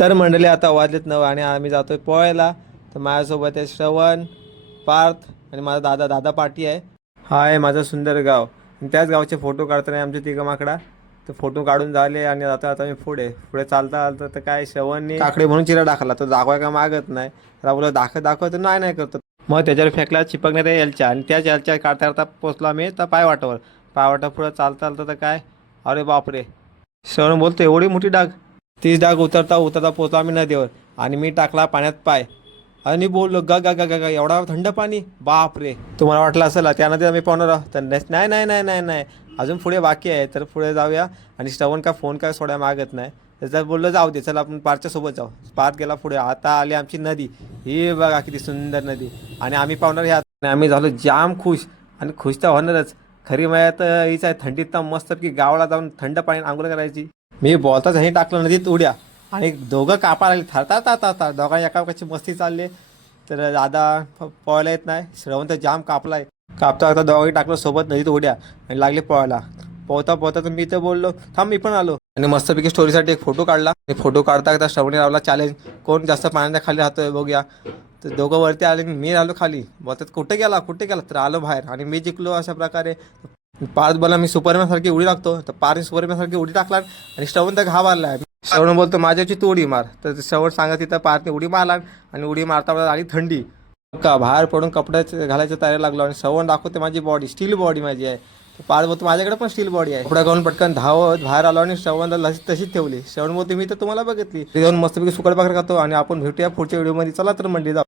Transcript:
तर मंडळी आता वाजलेत 9 आणि आम्ही जातोय पोहायला. तर माझ्यासोबत आहे श्रवण, पार्थ आणि माझा दादा. दादा पाटी आहे. हा आहे माझं सुंदर गाव. आणि त्याच गावचे फोटो काढताना आमचे तिघं माकडा. तर फोटो काढून झाले आणि आता आता मी पुढे पुढे चालता चालता तर काय श्रवणने काकडे म्हणून चिरा टाकला. तो दाखवाय का मागत नाही. तर बोला दाखव तर नाही करतो. मग त्याच्यावर फेकला चिपकण्यात यालच्या आणि त्याच यालच्या काढता काढता पोचलो आम्ही तर पायवाटावर. पायवाटा पुढं चालता चालता तर काय, अरे बापरे, श्रवण बोलतो एवढी मोठी डाग. 30 डाग उतरता उतरता पोचलो आम्ही नदीवर आणि मी टाकला पाण्यात पाय आणि बोललो ग ग ग ग ग एवढा थंड पाणी, बाप रे. तुम्हाला वाटलं असेल त्यानंतर आम्ही पाहणार आहोत तर नाही नाही नाही नाही नाही, अजून पुढे बाकी आहे. तर पुढे जाऊया. आणि श्रवण का फोन काय सोडायला मागत नाही. त्याच्यात बोललो जाऊ दे, चला आपण पारच्या सोबत जाऊ. पार गेला पुढे. आता आली आमची नदी. ही बघा किती सुंदर नदी. आणि आम्ही पाहणार ह्या. आणि आम्ही झालो जाम खुश. आणि खुश तर होणारच. खरी माया तर हीच आहे, थंडीत तर मस्त की गावाला जाऊन थंड पाणी आंघोळ करायची. मी बोलताच हे टाकलं नदीत उड्या आणि दोघं कापायला लागले थारता दोघांनी एकाची मस्ती चालले. तर दादा पोहायला येत नाही, श्रवण तर जाम कापलाय. कापता कापता दोघांनी टाकलं सोबत नदीत उड्या आणि लागले पोहायला. पोहता पोहता तर मी तर बोललो थांब मी पण आलो. आणि मस्तपैकी स्टोरीसाठी एक फोटो काढला. फोटो काढता काढता श्रवणी लावला चॅलेंज, कोण जास्त पाण्याच्या खाली राहतोय बघूया. तर दोघं वरती आले आणि मी आलो खाली. बोलतात कुठे गेला तर आलो बाहेर आणि मी जिंकलो. अशा प्रकारे पार्थ बोला मी सुपरमॅन सारखी उडी टाकतो. तर पार्थ सुपरमॅन सारखी उडी टाकला आणि श्रवण तर घाबरलाय. श्रवण बोलतो माझ्याची तू उडी मार. तर श्रवण सांगत तिथं पार्थने उडी मारला आणि उडी मारता मारता आली थंडी. का बाहेर पडून कपडे घालायचं तयारी लागलो आणि श्रवण दाखवते माझी बॉडी, स्टील बॉडी माझी आहे. तर पार्थ बोलतो माझ्याकडे पण स्टील बॉडी आहे. कपडा घालून पटकन धावत बाहेर आलो आणि श्रवणला तशीच ठेवली. श्रवण बोलते मी तर तुम्हाला बघितली. जाऊन मस्तपैकी सुकड भाकर खातो आणि आपण भेटूया पुढच्या व्हिडिओमध्ये. चला तर मंडळी जाऊ.